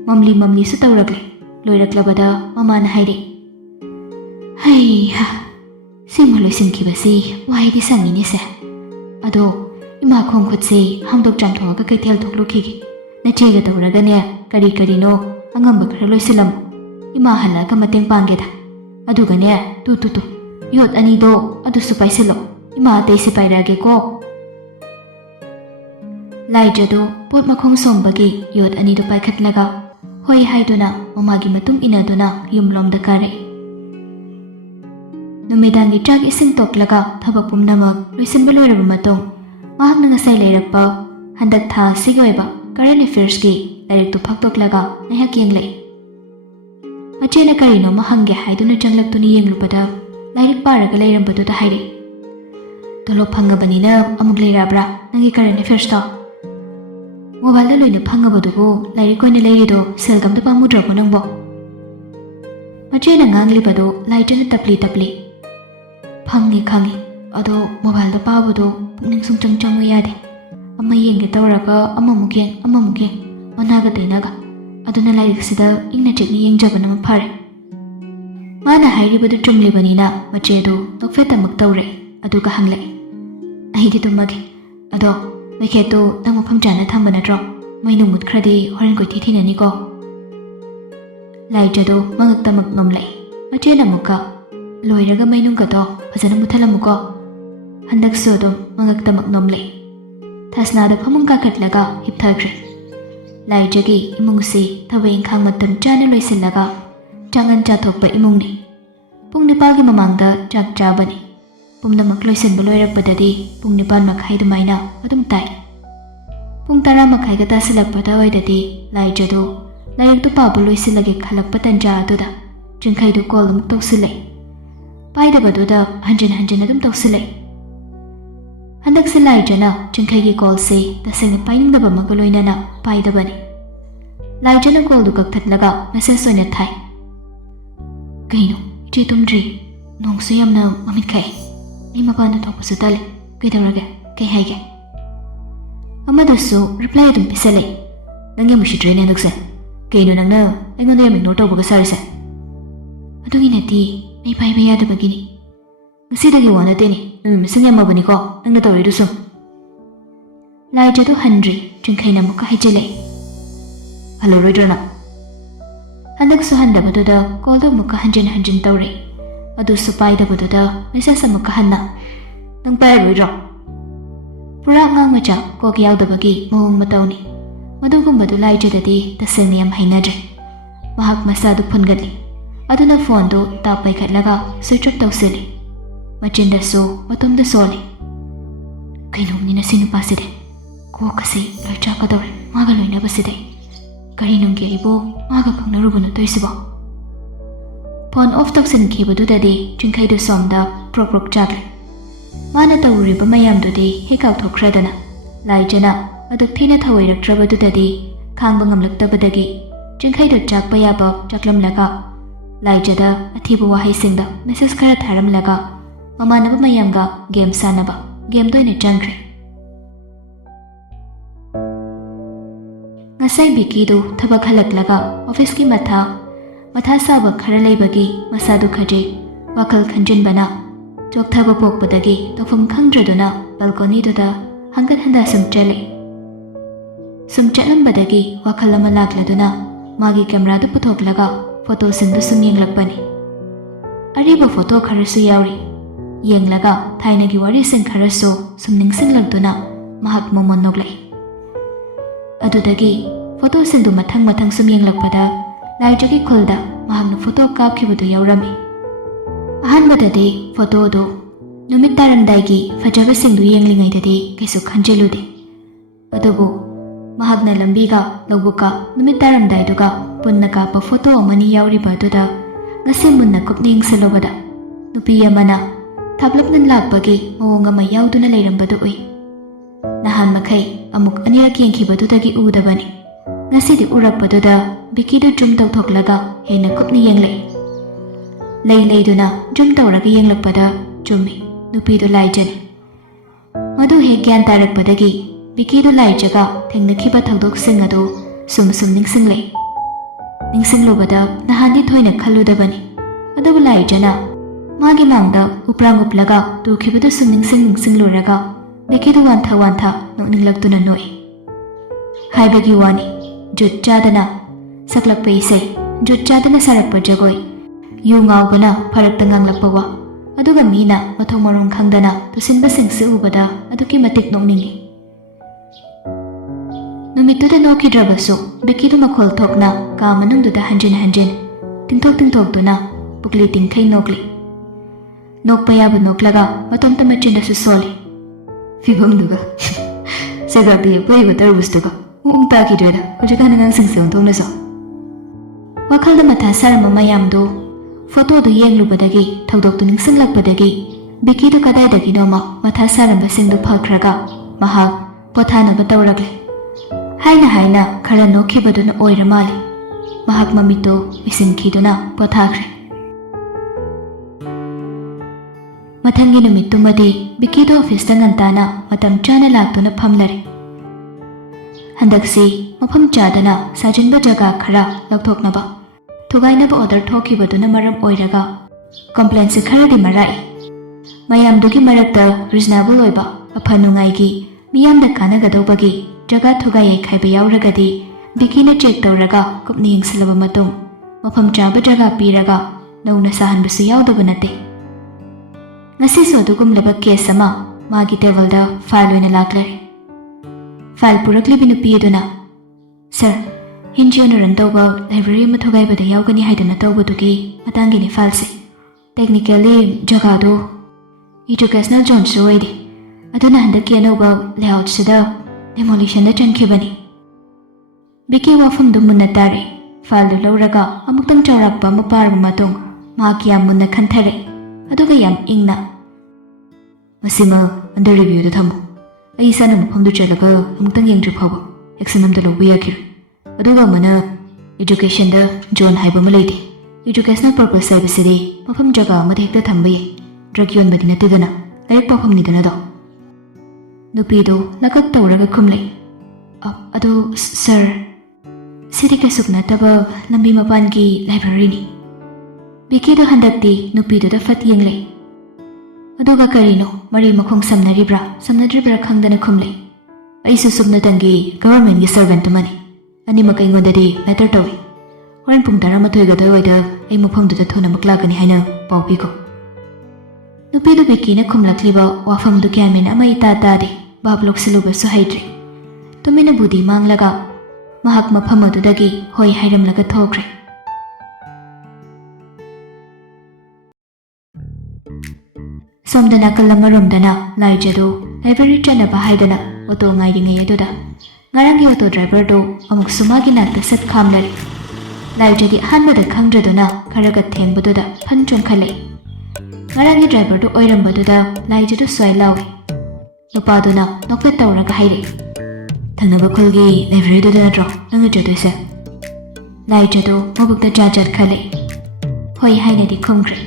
ꯃꯝꯂꯤꯁꯨ ꯇꯧꯔꯛꯂꯦ꯫ ꯂꯣꯏꯔꯛꯂꯕꯗ ꯃꯃꯥꯅ ꯍꯥꯏꯔꯛꯏ꯫ ꯍꯩꯍꯥ, ꯁꯤꯃ ꯂꯣꯏꯁꯤꯟꯈꯤꯕꯁꯤ ꯋꯥꯏꯗꯤ ꯁꯪꯉꯤꯅꯦꯁꯦ꯫ ꯑꯗꯣ ꯏꯃꯥ ꯈꯣꯡ ꯈꯨꯠꯁꯤ ꯍꯥꯝꯗꯣꯛ ꯆꯥꯝꯊꯣꯛꯑꯒ ꯀꯩꯊꯦꯜ ꯊꯣꯛꯂꯨꯈꯤꯒꯦ꯫ ꯅꯆꯦꯒ ꯇꯧꯔꯒꯅꯦ ꯀꯔꯤꯅꯣ ꯑꯉꯝꯕ ꯈꯔ ꯂꯣꯏꯁꯤꯜꯂꯝꯃꯨ꯫ ꯏꯃꯥ ꯍꯜꯂꯛꯑꯒ ꯃꯇꯦꯡ ꯄꯥꯡꯒꯦꯗ꯫ ꯑꯗꯨꯒꯅꯦ ꯇꯨ ꯌꯣꯠ 2ꯗꯣ ꯑꯗꯨꯁꯨ ꯄꯥꯏꯁꯤꯜꯂꯣ꯫ ꯏꯃꯥ ꯑꯇꯩꯁꯤ ꯄꯥꯏꯔꯛꯑꯒꯦꯀꯣ꯫ ꯂꯥꯏꯖꯗꯣ ꯄꯣꯠ ꯃꯈꯣꯡ ꯁꯣꯝꯕꯒꯤ ꯌꯣꯠ 2ꯗꯨ ꯄꯥꯏꯈꯠꯂꯒ ꯍꯣꯏ ꯍꯥꯏꯗꯨꯅ ꯃꯃꯥꯒꯤ ꯃꯇꯨꯡ ꯏꯟꯅꯗꯨꯅ ꯌꯨꯝꯂꯣꯝꯗ ꯀꯥꯔꯛꯏ꯫ ꯅꯨꯃꯤꯗꯥꯡꯒꯤ ꯆꯥꯛ ꯏꯁꯤꯡ ꯇꯣꯛꯂꯒ ꯊꯕꯛ ꯄꯨꯝꯅꯃꯛ ꯂꯣꯏꯁꯤꯟꯕ ꯂꯣꯏꯔꯕ ꯃꯇꯨꯡ ꯃꯍꯥꯛꯅ ꯉꯁꯥꯏ ꯂꯩꯔꯛꯄ ꯍꯟꯗꯛ ꯊꯥ ꯑꯁꯤꯒꯤ ꯑꯣꯏꯕ ꯀꯔꯦꯟ ꯑꯦꯐꯤꯌꯔꯁꯀꯤ ꯂꯥꯏꯔꯤꯛꯇꯨ ꯐꯥꯛꯇꯣꯛꯂꯒ ꯉꯥꯏꯍꯥꯛ ꯌꯦꯡꯂꯛꯏ꯫ ꯃꯆꯦꯅ ꯀꯔꯤꯅꯣꯃ ꯍꯪꯒꯦ ꯍꯥꯏꯗꯨꯅ ꯆꯪꯂꯛꯇꯨꯅ ꯌꯦꯡꯂꯨꯕꯗ ꯂꯥꯏꯔꯤꯛ ꯄꯥꯔꯒ ꯂꯩꯔꯝꯕꯗꯨꯗ ꯍꯥꯏꯔꯛꯏ꯫ ꯇꯣꯂꯣꯞ ꯐꯪꯉꯕꯅꯤꯅ ꯑꯃꯨꯛ ꯂꯩꯔꯛꯑꯕ꯭ꯔꯥ ꯅꯪꯒꯤ ꯀꯔꯦꯟ ꯑꯦꯐꯤꯌꯔꯁꯇꯣ? ꯃꯣꯕꯥꯏꯜꯗ ꯂꯣꯏꯅ ꯐꯪꯉꯕꯗꯨꯕꯨ ꯂꯥꯏꯔꯤꯛ ꯑꯣꯏꯅ ꯂꯩꯔꯤꯗꯣ ꯁꯦꯜꯒ ꯑꯝꯇ ꯄꯥꯝꯃꯨꯗ꯭ꯔꯕꯣ ꯅꯪꯕꯣ? ꯃꯆꯦꯅ ꯉꯥꯡꯂꯤꯕꯗꯣ ꯂꯥꯏꯖꯅ ꯇꯞꯂꯤ꯫ ꯈꯪꯉꯤ, ꯑꯗꯣ ꯃꯣꯕꯥꯏꯜꯗ ꯄꯥꯕꯗꯣ ꯄꯨꯛꯅꯤꯡ ꯁꯨꯡꯆꯪ ꯆꯪꯉꯨ ꯌꯥꯗꯦ꯫ ꯑꯃ ꯌꯦꯡꯒꯦ ꯇꯧꯔꯒ ꯑꯃꯃꯨꯛ ꯌꯦꯡ ꯑꯣꯟꯅꯒ ꯇꯩꯅꯒ, ꯑꯗꯨꯅ ꯂꯥꯏꯔꯤꯛꯁꯤꯗ ꯏꯪꯅ ꯆꯤꯛꯅ ꯌꯦꯡꯖꯕꯅ ꯐꯔꯦ꯫ ꯃꯥꯅ ꯍꯥꯏꯔꯤꯕꯗꯨ ꯆꯨꯝꯂꯤꯕꯅꯤꯅ ꯃꯆꯦꯗꯨ ꯅꯣꯛꯐꯦꯠꯇꯃꯛ ꯇꯧꯔꯦ꯫ ꯑꯗꯨꯒ ꯍꯪꯂꯛꯏ꯫ ꯑꯩꯗꯤ ꯇꯨꯝꯃꯒꯦ꯫ ꯑꯗꯣ ꯃꯩꯈꯦꯠꯇꯨ ꯅꯪ ꯃꯐꯝ ꯆꯥꯅ ꯊꯝꯕ ꯅꯠꯇ꯭ꯔꯣ? ꯃꯩꯅꯨꯡ ꯃꯨꯠꯈ꯭ꯔꯗꯤ ꯍꯣꯔꯦꯟ ꯀꯣꯏꯊꯤ ꯊꯤꯅꯅꯤꯀꯣ꯫ ꯂꯥꯏꯖꯗꯣ ꯃꯉꯛꯇꯃꯛ ꯅꯣꯝꯂꯛꯏ꯫ ꯃꯆꯦꯅ ꯑꯃꯨꯛꯀ, ꯂꯣꯏꯔꯒ ꯃꯩꯅꯨꯡꯒꯗꯣ ꯐꯖꯅ ꯃꯨꯠꯊꯠꯂꯝꯃꯨꯀꯣ꯫ ꯍꯟꯗꯛꯁꯨ ꯑꯗꯨꯝ ꯃꯉꯛꯇꯃꯛ ꯅꯣꯝꯂꯛꯏ꯫ ꯊꯥꯁꯅꯥꯗ ꯐꯃꯨꯡ ꯀꯥꯈꯠꯂꯒ ꯍꯤꯞꯊꯈ꯭ꯔꯦ꯫ ꯂꯥꯏꯖꯒꯤ ꯏꯃꯨꯡꯁꯤ ꯊꯕꯛ ꯏꯪꯈꯥꯡ ꯃꯇꯝ ꯆꯥꯅ ꯂꯣꯏꯁꯤꯜꯂꯒ ꯆꯥꯉꯟ ꯆꯥꯊꯣꯛꯄ ꯏꯃꯨꯡꯅꯤ꯫ ꯄꯨꯡ 9ꯒꯤ ꯃꯃꯥꯡꯗ ꯆꯥꯛ ꯆꯥꯕꯅꯤ꯫ ꯄꯨꯝꯅꯃꯛ ꯂꯣꯏꯁꯤꯟꯕ ꯂꯣꯏꯔꯛꯄꯗꯗꯤ ꯄꯨꯡ 9:30 ꯑꯗꯨꯃꯥꯏꯅ ꯑꯗꯨꯝ ꯇꯥꯏ꯫ ꯄꯨꯡ 10:30ꯒ ꯇꯥꯁꯤꯜꯂꯛꯄꯗ ꯑꯣꯏꯔꯗꯤ ꯂꯥꯏꯖꯗꯨ ꯂꯥꯏꯔꯤꯛꯇꯨ ꯄꯥꯕ ꯂꯣꯏꯁꯤꯜꯂꯒꯦ ꯈꯜꯂꯛꯄ ꯇꯟꯖꯥ ꯑꯗꯨꯗ ꯆꯤꯡꯈꯩꯗꯨ ꯀꯣꯜ ꯑꯃꯨꯛ ꯇꯧꯁꯤꯜꯂꯛꯏ. ꯄꯥꯏꯗꯕꯗꯨꯗ ꯍꯟꯖꯤꯟ ꯍꯟꯖꯤꯟ ꯑꯗꯨꯝ ꯇꯧꯁꯤꯜꯂꯛꯏ. ꯍꯟꯗꯛꯁꯦ ꯂꯥꯏꯖꯅ ꯆꯤꯡꯈꯩꯒꯤ ꯀꯣꯜꯁꯦ ꯇꯁꯦꯡꯅ ꯄꯥꯏꯅꯤꯡꯗꯕ ꯑꯃꯒ ꯂꯣꯏꯅꯅ ꯄꯥꯏꯗꯕꯅꯤ. ꯂꯥꯏꯖꯅ ꯀꯣꯜꯗꯨ ꯀꯛꯊꯠꯂꯒ ꯃꯦꯁꯦꯖ ꯑꯣꯏꯅ ꯊꯥꯏ. ꯀꯩꯅꯣ ꯏꯆꯦ ꯇꯨꯝꯗ꯭ꯔꯤ? ꯅꯣꯡꯁꯨ ꯌꯥꯝꯅ ꯃꯃꯤꯠ ꯈꯛꯑꯦ. ꯑꯩ ꯃꯄꯥꯟꯗ ꯊꯣꯛꯄꯁꯨ ꯇꯜꯂꯦ. ꯀꯩꯗꯧꯔꯒꯦ? ꯀꯩ ꯍꯥꯏꯒꯦ? ꯑꯃꯗꯨꯁꯨ ꯔꯤꯄ꯭ꯂꯥꯏ ꯑꯗꯨꯝ ꯄꯤꯁꯜꯂꯛꯏ. ꯅꯪ ꯌꯥꯝ ꯎꯁꯤꯠꯇ꯭ꯔꯦꯅꯦ ꯍꯟꯗꯛꯁꯦ. ꯀꯩꯅꯣ ꯅꯪꯅ ꯑꯩꯉꯣꯟꯗ ꯌꯥꯝ ꯏꯒꯅꯣꯔ ꯇꯧꯕꯒ ꯁꯥꯔꯤꯁꯦ? ꯑꯗꯨꯒꯤ ꯅꯠꯇꯦ, ꯑꯩ ꯄꯥꯏꯕ ꯌꯥꯗꯕꯒꯤꯅꯤ. ꯉꯁꯤꯗꯒꯤ ꯋꯥ ꯅꯠꯇꯦꯅꯦ. ꯅꯨꯃꯤꯠ ꯃꯁꯤꯡ ꯌꯥꯝꯃꯕꯅꯤꯀꯣ ꯅꯪꯅ ꯇꯧꯔꯤꯗꯨꯁꯨ. ꯂꯥꯏꯖꯗꯨ ꯍꯟꯗ꯭ꯔꯤ. ꯆꯤꯡꯈꯩꯅ ꯑꯃꯨꯛꯀ ꯍꯥꯏꯖꯤꯜꯂꯛꯏ. ꯍꯜꯂꯔꯣꯏꯗ꯭ꯔ ꯅꯪ? ꯍꯟꯗꯛꯁꯨ ꯍꯟꯗꯕꯗꯨꯗ ꯀꯣꯜꯗꯨ ꯑꯃꯨꯛꯀ ꯍꯟꯖꯤꯟ ꯍꯟꯖꯤꯟ ꯇꯧꯔꯛꯏ. ꯑꯗꯨꯁꯨ ꯄꯥꯏꯗꯕꯗꯨꯗ ꯃꯦꯁꯦꯖ ꯑꯃꯨꯛꯀ ꯍꯟꯅ. ꯅꯪ ꯄꯥꯏꯔꯣꯏꯗ꯭ꯔꯣ? ꯄꯨꯔꯥ ꯑꯉꯥꯡ ꯃꯆꯥ ꯀꯣꯛ ꯌꯥꯎꯗꯕꯒꯤ ꯃꯑꯣꯡ ꯃꯇꯧꯅꯤ. ꯃꯗꯨꯒꯨꯝꯕꯗꯨ ꯂꯥꯏꯖꯗꯗꯤ ꯇꯁꯦꯡꯅ ꯌꯥꯝ ꯍꯩꯅꯗ꯭ꯔꯦ. ꯃꯍꯥꯛ ꯃꯁꯥꯗꯨ ꯐꯨꯟꯒꯠꯂꯤ. ꯑꯗꯨꯅ ꯐꯣꯟꯗꯨ ꯇꯥꯞ ꯄꯥꯏꯈꯠꯂꯒ ꯁ꯭ꯋꯤꯆ ꯑꯣꯐ ꯇꯧꯁꯤꯜꯂꯤ. ꯃꯆꯤꯟꯗꯁꯨ ꯃꯇꯨꯝꯗ ꯁꯣꯜꯂꯤ. ꯀꯩꯅꯣꯝꯅꯤꯅ ꯁꯤ ꯅꯨꯄꯥꯁꯤꯗꯤ. ꯀꯣꯛꯀꯁꯤ ꯂꯣꯏ ꯆꯥꯛꯀꯗꯧꯔꯦ ꯃꯥꯒ ꯂꯣꯏꯅꯕꯁꯤꯗꯤ. ꯀꯔꯤꯅꯨꯡꯒꯤ ꯑꯩꯕꯨ ꯃꯥꯒ ꯈꯪꯅꯔꯨꯕꯅꯣ ꯇꯧꯔꯤꯁꯤꯕꯣ? ꯐꯣꯟ ꯑꯣꯐ ꯇꯧꯁꯤꯟꯈꯤꯕꯗꯨꯗꯗꯤ ꯆꯤꯡꯈꯩꯗꯨ ꯁꯣꯝꯗ ꯄ꯭ꯔꯣꯛ ꯄ꯭ꯔꯣꯛ ꯆꯥꯛꯂꯦ. ꯃꯥꯅ ꯇꯧꯔꯤꯕ ꯃꯌꯥꯝꯗꯨꯗꯤ ꯍꯦꯛ ꯀꯥꯎꯊꯣꯛꯈ꯭ꯔꯗꯅ ꯂꯥꯏꯖꯅ ꯑꯗꯨꯛ ꯊꯤꯅ ꯊꯑꯣꯏꯔꯛꯇ꯭ꯔꯕꯗꯨꯗꯗꯤ ꯈꯥꯡꯕ ꯉꯝꯂꯛꯇꯕꯗꯒꯤ ꯆꯤꯡꯈꯩꯗꯨ ꯆꯥꯛꯄ ꯌꯥꯕ ꯆꯥꯛꯂꯝꯂꯒ ꯂꯥꯏꯖꯗ ꯑꯊꯤꯕ ꯋꯥꯍꯩꯁꯤꯡꯗ ꯃꯦꯁꯦꯖ ꯈꯔ ꯊꯥꯔꯝꯂꯒ ꯃꯃꯥꯟꯅꯕ ꯃꯌꯥꯝꯒ ꯒꯦꯝ ꯁꯥꯟꯅꯕ ꯒꯦꯝꯗ ꯑꯣꯏꯅ ꯆꯪꯈ꯭ꯔꯦ. ꯉꯁꯥꯏ ꯕꯤꯀꯤꯗꯨ ꯊꯕꯛ ꯍꯜꯂꯛꯂꯒ ꯑꯣꯐꯤꯁꯀꯤ ꯃꯊꯥ ꯁꯥꯕ ꯈꯔ ꯂꯩꯕꯒꯤ ꯃꯁꯥꯗꯨ ꯈꯖꯤꯛ ꯋꯥꯈꯜ ꯈꯟꯖꯤꯟꯕꯅ ꯆꯣꯛꯊꯕ ꯄꯣꯛꯄꯗꯒꯤ ꯇꯧꯐꯝ ꯈꯪꯗ꯭ꯔꯗꯨꯅ ꯕꯜꯀꯣꯅꯤꯗꯨꯗ ꯍꯪꯒꯠ ꯍꯟꯗꯥ ꯁꯨꯝ ꯆꯠꯂꯤ. ꯁꯨꯝ ꯆꯠꯂꯝꯕꯗꯒꯤ ꯋꯥꯈꯜ ꯑꯃ ꯂꯥꯛꯂꯗꯨꯅ ꯃꯥꯒꯤ ꯀꯦꯃꯦꯔꯥꯗꯨ ꯄꯨꯊꯣꯛꯂꯒ ꯐꯣꯇꯣꯁꯤꯡꯗꯨ ꯁꯨꯝ ꯌꯦꯡꯂꯛꯄꯅꯤ. ꯑꯔꯤꯕ ꯐꯣꯇꯣ ꯈꯔꯁꯨ ꯌꯥꯎꯔꯤ. ꯌꯦꯡꯂꯒ ꯊꯥꯏꯅꯒꯤ ꯋꯥꯔꯤꯁꯤꯡ ꯈꯔꯁꯨ ꯁꯨꯝ ꯅꯤꯡꯁꯤꯡꯂꯛꯇꯨꯅ ꯃꯍꯥꯛ ꯃꯃꯣꯟ ꯅꯣꯛꯂꯛꯏ. ꯑꯗꯨꯗꯒꯤ ꯐꯣꯇꯣꯁꯤꯡꯗꯨ ꯃꯊꯪ ꯃꯊꯪ ꯁꯨꯝ ꯌꯦꯡꯂꯛꯄꯗ ꯂꯥꯏꯖꯒꯤ ꯈꯨꯜꯗ ꯃꯍꯥꯛꯅ ꯐꯣꯇꯣ ꯀꯥꯞꯈꯤꯕꯗꯨ ꯌꯥꯎꯔꯝꯃꯤ. ꯑꯍꯥꯟꯕꯗꯗꯤ ꯐꯣꯇꯣꯗꯨ ꯅꯨꯃꯤꯠ ꯇꯥꯔꯝꯗꯥꯏꯒꯤ ꯐꯖꯕꯁꯤꯡꯗꯨ ꯌꯦꯡꯂꯤꯉꯩꯗꯗꯤ ꯀꯩꯁꯨ ꯈꯟꯖꯤꯜꯂꯨꯗꯦ. ꯑꯗꯨꯕꯨ ꯃꯍꯥꯛꯅ ꯂꯝꯕꯤꯒ ꯂꯧꯕꯨꯛꯀ ꯅꯨꯃꯤꯠ ꯇꯥꯔꯝꯗꯥꯏꯗꯨꯒ ꯄꯨꯟꯅ ꯀꯥꯞꯄ ꯐꯣꯇꯣ ꯑꯃꯅꯤ ꯌꯥꯎꯔꯤꯕ ꯑꯗꯨꯗ ꯉꯁꯤ ꯃꯨꯟꯅ ꯀꯨꯞꯅ ꯌꯦꯡꯁꯤꯜꯂꯨꯕꯗ ꯅꯨꯄꯤ ꯑꯃꯅ ꯊꯥꯞꯂꯞꯅ ꯂꯥꯛꯄꯒꯤ ꯃꯑꯣꯡ ꯑꯃ ꯌꯥꯎꯗꯨꯅ ꯂꯩꯔꯝꯕꯗꯨ ꯎꯏ. ꯅꯍꯥꯟ ꯃꯈꯩ ꯑꯃꯨꯛ ꯑꯅꯤꯔꯛ ꯌꯦꯡꯈꯤꯕꯗꯨꯗꯒꯤ ꯎꯗꯕꯅꯤ. ꯉꯁꯤꯗꯤ ꯎꯔꯛꯄꯗꯨꯗ ꯕꯤꯀꯤꯗꯨ ꯖꯨꯝ ꯇꯧꯊꯣꯛꯂꯒ ꯍꯦꯟꯅ ꯀꯨꯞꯅ ꯌꯦꯡꯂꯛꯏ. ꯂꯩꯗꯨꯅ ꯖꯨꯝ ꯇꯧꯔꯒ ꯌꯦꯡꯂꯛꯄꯗ ꯆꯨꯝꯃꯤ, ꯅꯨꯄꯤꯗꯨ ꯂꯥꯏꯖꯅꯤ. ꯃꯗꯨ ꯍꯦꯛ ꯒ꯭ꯌꯥꯟ ꯇꯥꯔꯛꯄꯗꯒꯤ ꯕꯤꯀꯤꯗꯨ ꯂꯥꯏꯖꯒ ꯊꯦꯡꯅꯈꯤꯕ ꯊꯧꯗꯣꯛꯁꯤꯡ ꯑꯗꯨ ꯁꯨꯝ ꯅꯤꯡꯁꯤꯡꯂꯛꯏ. ꯅꯤꯡꯁꯤꯡꯂꯨꯕꯗ ꯅꯍꯥꯟꯗꯤ ꯊꯣꯏꯅ ꯈꯜꯂꯨꯗꯕꯅꯤ. ꯑꯗꯨꯕꯨ ꯂꯥꯏꯖꯅ ꯃꯥꯒꯤ ꯃꯥꯡꯗ ꯎꯞꯔꯥꯡ ꯎꯞꯂꯒ ꯇꯨꯈꯤꯕꯗꯨ ꯁꯨꯝ ꯅꯤꯡꯁꯤꯡꯂꯨꯔꯒ ꯕꯤꯀꯤꯗꯨ ꯋꯥꯟꯊ ꯅꯣꯛꯅꯤꯡꯂꯛꯇꯨꯅ ꯅꯣꯛꯏ. ꯍꯥꯏꯕꯒꯤ ꯋꯥꯅꯤ, ꯖꯨꯠ ꯆꯥꯗꯅ ꯁꯛꯂꯛꯄ ꯏꯁꯩ, ꯖꯨꯠ ꯆꯥꯗꯅ ꯁꯥꯔꯛꯄ ꯖꯒꯣꯏ, ꯌꯨ ꯉꯥꯎꯕꯅ ꯐꯔꯛꯇ ꯉꯥꯡꯂꯛꯄ ꯋꯥ, ꯑꯗꯨꯒ ꯃꯤꯅ ꯃꯊꯣꯡ ꯃꯔꯣꯝ ꯈꯪꯗꯅ ꯇꯨꯁꯤꯟꯕꯁꯤꯡꯁꯤ ꯎꯕꯗ ꯑꯗꯨꯛꯀꯤ ꯃꯇꯤꯛ ꯅꯣꯛꯅꯤꯡꯉꯤ. ꯅꯨꯃꯤꯠꯇꯨꯗ ꯅꯣꯛꯈꯤꯗ꯭ꯔꯕꯁꯨ ꯕꯤꯀꯤꯗꯨ ꯃꯈꯣꯜ ꯊꯣꯛꯅ ꯀꯥ ꯃꯅꯨꯡꯗꯨꯗ ꯍꯟꯖꯤꯟ ꯇꯤꯡꯊꯣꯛꯇꯨꯅ ꯄꯨꯛꯂꯤ ꯇꯤꯡꯈꯩ ꯅꯣꯛꯂꯤ. ꯅꯣꯛꯄ ꯌꯥꯕ ꯅꯣꯛꯂꯒ ꯃꯇꯣꯝꯇ ꯃꯆꯤꯟꯗꯁꯨ ꯁꯣꯜꯂꯤ. ꯐꯤꯕꯝꯗꯨꯒ ꯁꯦꯒꯥꯛꯇ ꯌꯦꯛꯄ ꯍꯩꯕ ꯇꯔꯕꯨꯁꯇꯨꯒ ꯃꯑꯣꯡ ꯇꯥꯈꯤꯗ꯭ꯔꯦꯗ ꯍꯧꯖꯤꯛꯀꯥꯟ ꯑꯉꯥꯡꯁꯤꯡꯁꯦ ꯑꯣꯟꯊꯣꯛꯅꯁꯨ. ꯋꯥꯈꯜꯗ ꯃꯊꯥ ꯁꯥꯔꯝꯕ ꯃꯌꯥꯝꯗꯨ ꯐꯣꯇꯣꯗꯨ ꯌꯦꯡꯂꯨꯕꯗꯒꯤ ꯊꯧꯗꯣꯛꯇꯨ ꯅꯤꯡꯁꯤꯡꯂꯛꯄꯗꯒꯤ ꯕꯤꯀꯤꯗꯨ ꯀꯗꯥꯏꯗꯒꯤꯅꯣꯃ ꯃꯊꯥ ꯁꯥꯔꯝꯕꯁꯤꯡꯗꯨ ꯐꯈ꯭ꯔꯒ ꯃꯍꯥꯛ ꯄꯣꯊꯥꯅꯕ ꯇꯧꯔꯛꯂꯦ. ꯍꯥꯏꯅ ꯈꯔ ꯅꯣꯛꯈꯤꯕꯗꯨꯅ ꯑꯣꯏꯔ ꯃꯥꯜꯂꯤ. ꯃꯍꯥꯛ ꯃꯃꯤꯠꯇꯨ ꯎꯏꯁꯤꯟꯈꯤꯗꯨꯅ ꯄꯣꯊꯥꯈ꯭ꯔꯦ. ꯃꯊꯪꯒꯤ ꯅꯨꯃꯤꯠꯇꯨꯃꯗꯤ ꯕꯤꯀꯤꯗꯨ ꯑꯣꯐꯤꯁꯇ ꯉꯟꯇꯥꯅ ꯃꯇꯝ ꯆꯥꯅ ꯂꯥꯛꯇꯨꯅ ꯐꯝꯂꯔꯦ. ꯍꯟꯗꯛꯁꯤ ꯃꯐꯝ ꯆꯥꯗꯅ ꯁꯥꯖꯤꯟꯕ ꯖꯒꯥ ꯈꯔ ꯂꯧꯊꯣꯛꯅꯕ ꯊꯨꯒꯥꯏꯅꯕ ꯑꯣꯔꯗꯔ ꯊꯣꯛꯈꯤꯕꯗꯨꯅ ꯃꯔꯝ ꯑꯣꯏꯔꯒ ꯀꯝꯄ꯭ꯂꯦꯟꯁꯤ ꯈꯔꯗꯤ ꯃꯔꯥꯛꯏ. ꯃꯌꯥꯝꯗꯨꯒꯤ ꯃꯔꯛꯇ ꯔꯤꯖꯅꯦꯕꯜ ꯑꯣꯏꯕ ꯑꯐ ꯅꯨꯡꯉꯥꯏꯒꯤ ꯃꯤꯌꯥꯝꯗ ꯀꯥꯟꯅꯒꯗꯧꯕꯒꯤ ꯖꯒꯥ ꯊꯨꯒꯥꯏ ꯌꯩꯈꯥꯏꯕ ꯌꯥꯎꯔꯒꯗꯤ ꯕꯤꯀꯤꯅ ꯆꯦꯛ ꯇꯧꯔꯒ ꯀꯨꯞꯅ ꯌꯦꯡꯁꯤꯜꯂꯕ ꯃꯇꯨꯡ ꯃꯐꯝ ꯆꯥꯕ ꯖꯒꯥ ꯄꯤꯔꯒ ꯅꯧꯅ ꯁꯥꯍꯟꯕꯁꯨ ꯌꯥꯎꯗꯕ ꯅꯠꯇꯦ. ꯉꯁꯤꯁꯨ ꯑꯗꯨꯒꯨꯝꯂꯕ ꯀꯦꯁ ꯑꯃ ꯃꯥꯒꯤ ꯇꯦꯕꯜꯗ ꯐꯥꯏꯜ ꯑꯣꯏꯅ ꯂꯥꯛꯂꯔꯦ. ꯐꯥꯏꯜ ꯄꯨꯔꯛꯂꯤꯕꯤ ꯅꯨꯄꯤ ꯑꯗꯨꯅ, "ꯁꯔ, NGOꯅ ꯔꯟ ꯇꯧꯕ ꯂꯥꯏꯕ꯭ꯔꯦꯔꯤ ꯑꯃ ꯊꯨꯒꯥꯏꯕꯗ ꯌꯥꯎꯒꯅꯤ ꯍꯥꯏꯗꯨꯅ ꯇꯧꯕꯗꯨꯒꯤ ꯃꯇꯥꯡꯒꯤꯅꯤ ꯐꯥꯏꯜꯁꯦ. ꯇꯦꯛꯅꯤꯀꯦꯜꯂꯤ ꯖꯒꯥꯗꯨ ꯏꯗꯨꯀꯦꯁꯅꯦꯜ ꯖꯣꯟꯁꯨ ꯑꯣꯏꯗꯦ. ꯑꯗꯨꯅ ꯍꯟꯗꯛꯀꯤ ꯑꯅꯧꯕ ꯂꯦꯑꯥꯎꯠꯁꯤꯗ ꯗꯦꯃꯣꯂꯤꯁꯟꯗ ꯆꯟꯈꯤꯕꯅꯤ꯫ ꯕꯤꯀꯤ ꯋꯥꯐꯝꯗꯨ ꯃꯨꯟꯅ ꯇꯥꯔꯦ꯫ ꯐꯥꯏꯜꯗꯨ ꯂꯧꯔꯒ ꯑꯃꯨꯛꯇꯪ ꯆꯥꯎꯔꯥꯛꯄ ꯑꯃ ꯄꯥꯔꯕ ꯃꯇꯨꯡ ꯃꯍꯥꯛ ꯌꯥꯝ ꯃꯨꯟꯅ ꯈꯟꯊꯔꯦ, ꯑꯗꯨꯒ ꯌꯥꯝ ꯏꯪꯅ, "ꯃꯁꯤꯃ ꯑꯟꯗꯔ ꯔꯤꯚ꯭ꯌꯨꯗ ꯊꯝꯃꯨ꯫ ꯑꯩ ꯏꯁꯥꯅ ꯃꯐꯝꯗꯨ ꯆꯠꯂꯒ ꯑꯃꯨꯛꯇꯪ ꯌꯦꯡꯗ꯭ꯔꯤ ꯐꯥꯎꯕ ꯑꯦꯛꯁꯟ ꯑꯝꯇ ꯂꯧꯕ ꯌꯥꯈꯤꯔꯣꯏ꯫ ꯑꯗꯨꯒ ꯑꯃꯅ, ꯑꯦꯖꯨꯀꯦꯁꯟꯗ ꯖꯣꯟ ꯍꯥꯏꯕ ꯑꯃ ꯂꯩꯇꯦ꯫ ꯑꯦꯖꯨꯀꯦꯁꯅꯦꯜ ꯄꯔꯄꯁ ꯍꯥꯏꯕꯁꯤꯗꯤ ꯃꯐꯝ ꯖꯒꯥ ꯑꯃꯗ ꯍꯦꯛꯇ ꯊꯝꯕ ꯌꯥꯏ꯫ ꯗ꯭ꯔꯒ ꯌꯣꯟꯕꯗꯤ ꯅꯠꯇꯦꯗꯅ, ꯂꯥꯏꯔꯤꯛ ꯄꯥꯐꯝꯅꯤꯗꯅꯗꯣ." ꯅꯨꯄꯤꯗꯨ ꯂꯀꯛ ꯇꯧꯔꯒ ꯈꯨꯝꯂꯦ, "ꯑꯗꯣ ꯁꯔ, ꯁꯤꯗꯤ ꯀꯩꯁꯨ ꯅꯠꯇꯕ ꯂꯝꯕꯤ ꯃꯄꯥꯟꯒꯤ ꯂꯥꯏꯕ꯭ꯔꯦꯔꯤꯅꯤ." ꯕꯤꯀꯤꯗꯨ ꯍꯟꯗꯛꯇꯤ ꯅꯨꯄꯤꯗꯨꯗ ꯐꯠ ꯌꯦꯡꯂꯦ꯫ ꯑꯗꯨꯒ ꯀꯔꯤꯅꯣ, ꯃꯔꯤ ꯃꯈꯣꯡ ꯁꯝꯅꯔꯤꯕ꯭ꯔꯥ ꯁꯝꯅꯗ꯭ꯔꯤꯕ꯭ꯔꯥ ꯈꯪꯗꯅ ꯈꯨꯝꯂꯦ, "ꯑꯩꯁꯨ ꯁꯨꯞꯅꯇꯪꯒꯤ ꯒꯚꯔꯟꯃꯦꯟꯠꯒꯤ ꯁꯔꯚꯦꯟꯠ ꯑꯃꯅꯤ꯫ ꯑꯅꯤꯃꯛ ꯑꯩꯉꯣꯟꯗꯗꯤ ꯃꯦꯇꯔ ꯇꯧꯏ꯫ ꯍꯣꯔꯦꯟ ꯄꯨꯡ 12 ꯑꯗꯨꯋꯥꯏꯗ ꯑꯩ ꯃꯐꯝꯗꯨꯗ ꯊꯨꯅꯃꯛ ꯂꯥꯛꯀꯅꯤ ꯍꯥꯏꯅ ꯄꯥꯎ ꯄꯤꯈꯣ." ꯅꯨꯄꯤꯗꯨ ꯕꯤꯀꯤꯅ ꯈꯨꯝꯂꯛꯂꯤꯕ ꯋꯥꯐꯝꯗꯨ ꯒ꯭ꯌꯥꯟꯃꯦꯟ ꯑꯃ ꯏꯇꯥ ꯇꯥꯗꯦ, ꯚꯥꯞ ꯂꯧꯁꯤꯜꯂꯨꯕꯁꯨ ꯍꯩꯇ꯭ꯔꯦ꯫ ꯇꯨꯃꯤꯟꯅ ꯕꯨꯗꯤ ꯃꯥꯡꯂꯒ ꯃꯍꯥꯛ ꯃꯐꯝ ꯑꯗꯨꯗꯒꯤ ꯍꯣꯏ ꯍꯥꯏꯔꯝꯂꯒ ꯊꯣꯛꯈ꯭ꯔꯦ꯫ ꯁꯣꯝꯗ ꯅꯥꯀꯜ ꯑꯃꯔꯣꯝꯗꯅ ꯂꯥꯏꯖꯗꯨ ꯂꯥꯏꯕ꯭ꯔꯦꯔꯤ ꯆꯠꯅꯕ ꯍꯥꯏꯗꯅ ꯑꯣꯇꯣ ꯉꯥꯏꯔꯤꯉꯩ ꯑꯗꯨꯗ ꯉꯔꯥꯡꯒꯤ ꯑꯣꯇꯣ ꯗ꯭ꯔꯥꯏꯚꯔꯗꯨ ꯑꯃꯨꯛꯁꯨ ꯃꯥꯒꯤ ꯅꯥꯛꯇ ꯁꯠ ꯈꯥꯝꯂꯔꯦ꯫ ꯂꯥꯏꯖꯗꯤ ꯑꯍꯥꯟꯕꯗ ꯈꯪꯗ꯭ꯔꯗꯨꯅ ꯈꯔꯒ ꯊꯦꯡꯕꯗꯨꯗ ꯐꯟ ꯆꯣꯡꯈꯠꯂꯛꯏ꯫ ꯉꯔꯥꯡꯒꯤ ꯗ꯭ꯔꯥꯏꯚꯔꯗꯨ ꯑꯣꯏꯔꯝꯕꯗꯨꯗ ꯂꯥꯏꯖꯗꯨ ꯁ꯭ꯋꯥꯏ ꯂꯥꯎꯏ꯫ ꯅꯨꯄꯥꯗꯨꯅ ꯅꯣꯛꯐꯦꯠ ꯇꯧꯔꯒ ꯍꯥꯏꯔꯛꯏ, "ꯊꯪꯅꯕ ꯈꯨꯜꯒꯤ ꯂꯥꯏꯕ꯭ꯔꯦꯔꯤꯗꯨꯗ ꯅꯠꯇ꯭ꯔꯣ ꯅꯪꯅ ꯆꯠꯇꯣꯏꯁꯦ?" ꯂꯥꯏꯖꯗꯨ ꯃꯕꯨꯛꯇ ꯖꯥꯠ ꯈꯜꯂꯛꯏ꯫ ꯍꯣꯏ ꯍꯥꯏꯅꯗꯤ ꯈꯨꯝꯈ꯭ꯔꯦ,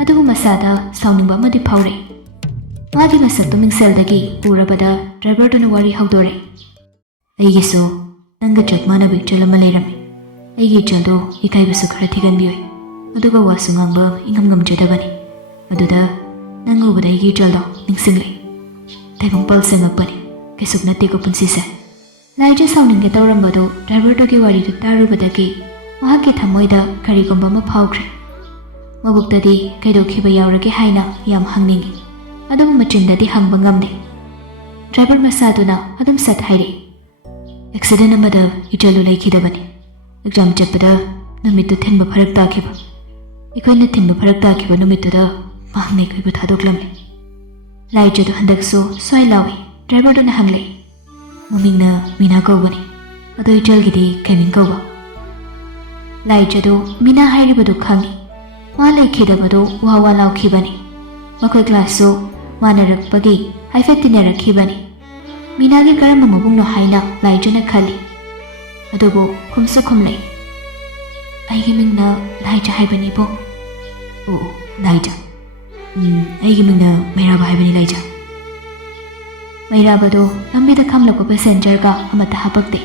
ꯑꯗꯨꯕꯨ ꯃꯁꯥꯗ ꯁꯥꯎꯅꯤꯡꯕ ꯑꯃꯗꯤ ꯐꯥꯎꯔꯛꯏ꯫ ꯃꯥꯒꯤ ꯃꯁꯛꯇꯨ ꯃꯤꯡꯁꯦꯜꯗꯒꯤ ꯎꯔꯕꯗ ꯗ꯭ꯔꯥꯏꯚꯔꯗꯨꯅ ꯋꯥꯔꯤ ꯍꯧꯗꯣꯔꯛꯏ, "ꯑꯩꯒꯤꯁꯨ ꯅꯪꯒ ꯆꯞ ꯃꯥꯟꯅꯕ ꯏꯆꯜ ꯑꯃ ꯂꯩꯔꯝꯃꯤ꯫ ꯑꯩꯒꯤ ꯏꯆꯜꯗꯣ ꯏꯀꯥꯏꯕꯁꯨ ꯈꯔ ꯊꯤꯒꯟꯕꯤꯌꯣꯏ, ꯑꯗꯨꯒ ꯋꯥꯁꯨ ꯉꯥꯡꯕ ꯏꯉꯝ ꯉꯝꯖꯗꯕꯅꯤ꯫ ꯑꯗꯨꯗ ꯅꯪ ꯎꯕꯗ ꯑꯩꯒꯤ ꯏꯆꯜꯗꯣ ꯅꯤꯡꯁꯤꯡꯂꯛꯏ꯫ ꯇꯥꯏꯕꯪꯄꯥꯜ ꯁꯦꯝꯃꯛꯄꯅꯤ, ꯀꯩꯁꯨ ꯅꯠꯇꯦꯀꯣ ꯄꯨꯟꯁꯤꯁꯦ." ꯂꯥꯏꯖ ꯁꯥꯎꯅꯤꯡꯒꯦ ꯇꯧꯔꯝꯕꯗꯨ ꯗ꯭ꯔꯥꯏꯚꯔꯗꯨꯒꯤ ꯋꯥꯔꯤꯗꯨ ꯇꯥꯔꯨꯕꯗꯒꯤ ꯃꯍꯥꯛꯀꯤ ꯊꯃꯣꯏꯗ ꯀꯔꯤꯒꯨꯝꯕ ꯑꯃ ꯐꯥꯎꯈ꯭ꯔꯦ꯫ ꯃꯕꯨꯛꯇꯗꯤ ꯀꯩꯗꯧꯈꯤꯕ ꯌꯥꯎꯔꯒꯦ ꯍꯥꯏꯅ ꯌꯥꯝ ꯍꯪꯅꯤꯡꯉꯤ, ꯑꯗꯨꯕꯨ ꯃꯆꯤꯟꯗꯗꯤ ꯍꯪꯕ ꯉꯝꯗꯦ꯫ ꯗ꯭ꯔꯥꯏꯚꯔ ꯃꯁꯥꯗꯨꯅ ꯑꯗꯨꯝ ꯁꯠ ꯍꯥꯏꯔꯛꯏ, "ꯑꯦꯛꯁꯤꯗꯦꯟ ꯑꯃꯗ ꯏꯆꯜꯗꯨ ꯂꯩꯈꯤꯗꯕꯅꯤ꯫ ꯑꯦꯛꯖꯥꯝ ꯆꯠꯄꯗ ꯅꯨꯃꯤꯠꯇꯨ ꯊꯤꯟꯕ ꯐꯔꯛ ꯇꯥꯈꯤꯕ꯫ ꯑꯩꯈꯣꯏꯅ ꯊꯤꯟꯕ ꯐꯔꯛ ꯇꯥꯈꯤꯕ ꯅꯨꯃꯤꯠꯇꯨꯗ ꯃꯍꯥꯛꯅ ꯑꯩꯈꯣꯏꯕꯨ ꯊꯥꯗꯣꯛꯂꯝꯃꯤ." ꯂꯥꯏꯖꯗꯨ ꯍꯟꯗꯛꯁꯨ ꯁ꯭ꯋꯥꯏ ꯂꯥꯎꯏ꯫ ꯗ꯭ꯔꯥꯏꯚꯔꯗꯨꯅ ꯍꯪꯂꯛꯏ, "ꯃꯃꯤꯡꯅ ꯃꯤꯅꯥ ꯀꯧꯕꯅꯤ, ꯑꯗꯣ ꯏꯆꯜꯒꯤꯗꯤ ꯀꯩꯃꯤꯡ ꯀꯧꯕ?" ꯂꯥꯏꯖꯗꯨ ꯃꯤꯅꯥ ꯍꯥꯏꯔꯤꯕꯗꯨ ꯈꯪꯏ꯫ ꯃꯥ ꯂꯩꯈꯤꯗꯕꯗꯨ ꯋꯥ ꯋꯥ ꯂꯥꯎꯈꯤꯕꯅꯤ꯫ ꯃꯈꯣꯏ ꯀ꯭ꯂꯥꯁꯁꯨ ꯃꯥꯟꯅꯔꯛꯄꯒꯤ ꯍꯥꯏꯐꯦꯠ ꯇꯤꯟꯅꯔꯛꯈꯤꯕꯅꯤ꯫ ꯃꯤꯅꯥꯒꯤ ꯀꯔꯝꯕ ꯃꯕꯨꯡꯅꯣ ꯍꯥꯏꯅ ꯂꯥꯏꯖꯅ ꯈꯜꯂꯤ, ꯑꯗꯨꯕꯨ ꯈꯨꯝꯁꯨ ꯈꯨꯝꯂꯛꯏ, "ꯑꯩꯒꯤ ꯃꯤꯡꯅ ꯂꯥꯏꯖ ꯍꯥꯏꯕꯅꯤꯕꯣ." "ꯑꯣ, ꯂꯥꯏꯖ. ꯑꯩꯒꯤ ꯃꯤꯡꯅ ꯃꯩꯔꯥꯕ ꯍꯥꯏꯕꯅꯤ ꯂꯥꯏꯖ." ꯃꯩꯔꯥꯕꯗꯨ ꯂꯝꯕꯤꯗ ꯈꯥꯝꯂꯛꯄ ꯄꯦꯁꯦꯟꯖꯔꯒ ꯑꯃꯠꯇ ꯍꯥꯄꯛꯇꯦ꯫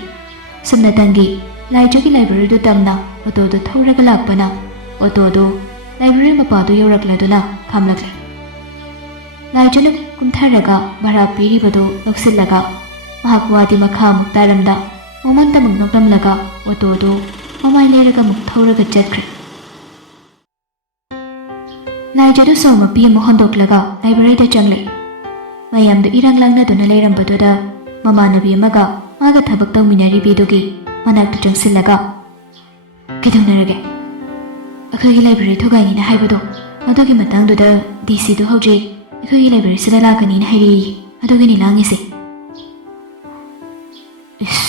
ꯁꯨꯞꯅꯇꯪꯒꯤ ꯂꯥꯏꯖꯒꯤ ꯂꯥꯏꯕ꯭ꯔꯦꯔꯤꯗꯨ ꯇꯝꯅ ꯑꯣꯇꯣꯗꯨ ꯊꯧꯔꯒ ꯂꯥꯛꯄꯅ ꯑꯣꯇꯣꯗꯨ ꯂꯥꯏꯕ꯭ꯔꯦꯔꯤ ꯃꯄꯥꯗꯨ ꯌꯧꯔꯛꯂꯗꯨꯅ ꯈꯥꯝꯂꯛꯂꯦ꯫ ꯂꯥꯏꯖꯅ ꯀꯨꯝꯊꯔꯒ ꯚꯔꯥ ꯄꯤꯔꯤꯕꯗꯨ ꯂꯧꯁꯤꯜꯂꯒ ꯃꯍꯥꯛ ꯋꯥꯗꯤ ꯃꯈꯥ ꯑꯃꯨꯛ ꯇꯥꯔꯝꯗ ꯃꯃꯟꯇꯃꯛ ꯅꯣꯛꯂꯝꯂꯒ ꯑꯣꯇꯣꯗꯨ ꯃꯃꯥꯏ ꯂꯩꯔꯒ ꯑꯃꯨꯛ ꯊꯧꯔꯒ ꯆꯠꯈ꯭ꯔꯦ꯫ ꯂꯥꯏꯖꯗꯨ ꯁꯣꯔ ꯃꯄꯤ ꯑꯃ ꯍꯣꯟꯗꯣꯛꯂꯒ ꯂꯥꯏꯕ꯭ꯔꯦꯔꯤꯗ ꯆꯪꯂꯛꯏ꯫ ꯃꯌꯥꯝꯗꯨ ꯏꯔꯥꯡ ꯂꯥꯡꯅꯗꯨꯅ ꯂꯩꯔꯝꯕꯗꯨꯗ ꯃꯃꯥꯟꯅꯕꯤ ꯑꯃꯒ ꯃꯥꯒ ꯊꯕꯛ ꯇꯧꯃꯤꯟꯅꯔꯤꯕꯤꯗꯨꯒꯤ ꯃꯅꯥꯛꯇ ꯆꯪꯁꯤꯜꯂꯒ, "ꯀꯩꯗꯧꯅꯔꯒꯦ?" "ꯑꯩꯈꯣꯏꯒꯤ ꯂꯥꯏꯕ꯭ꯔꯦꯔꯤ ꯊꯨꯒꯥꯏꯅꯤꯅ ꯍꯥꯏꯕꯗꯣ, ꯑꯗꯨꯒꯤ ꯃꯇꯥꯡꯗꯨꯗ ꯗꯤꯁꯤꯗꯨ ꯍꯧꯖꯤꯛ ꯑꯩꯈꯣꯏꯒꯤ ꯂꯥꯏꯕ꯭ꯔꯦꯔꯤꯁꯤꯗ ꯂꯥꯛꯀꯅꯤꯅ ꯍꯥꯏꯔꯛꯏ, ꯑꯗꯨꯒꯤꯅꯤ ꯂꯥꯡꯉꯤꯁꯦ." "ꯏꯁ,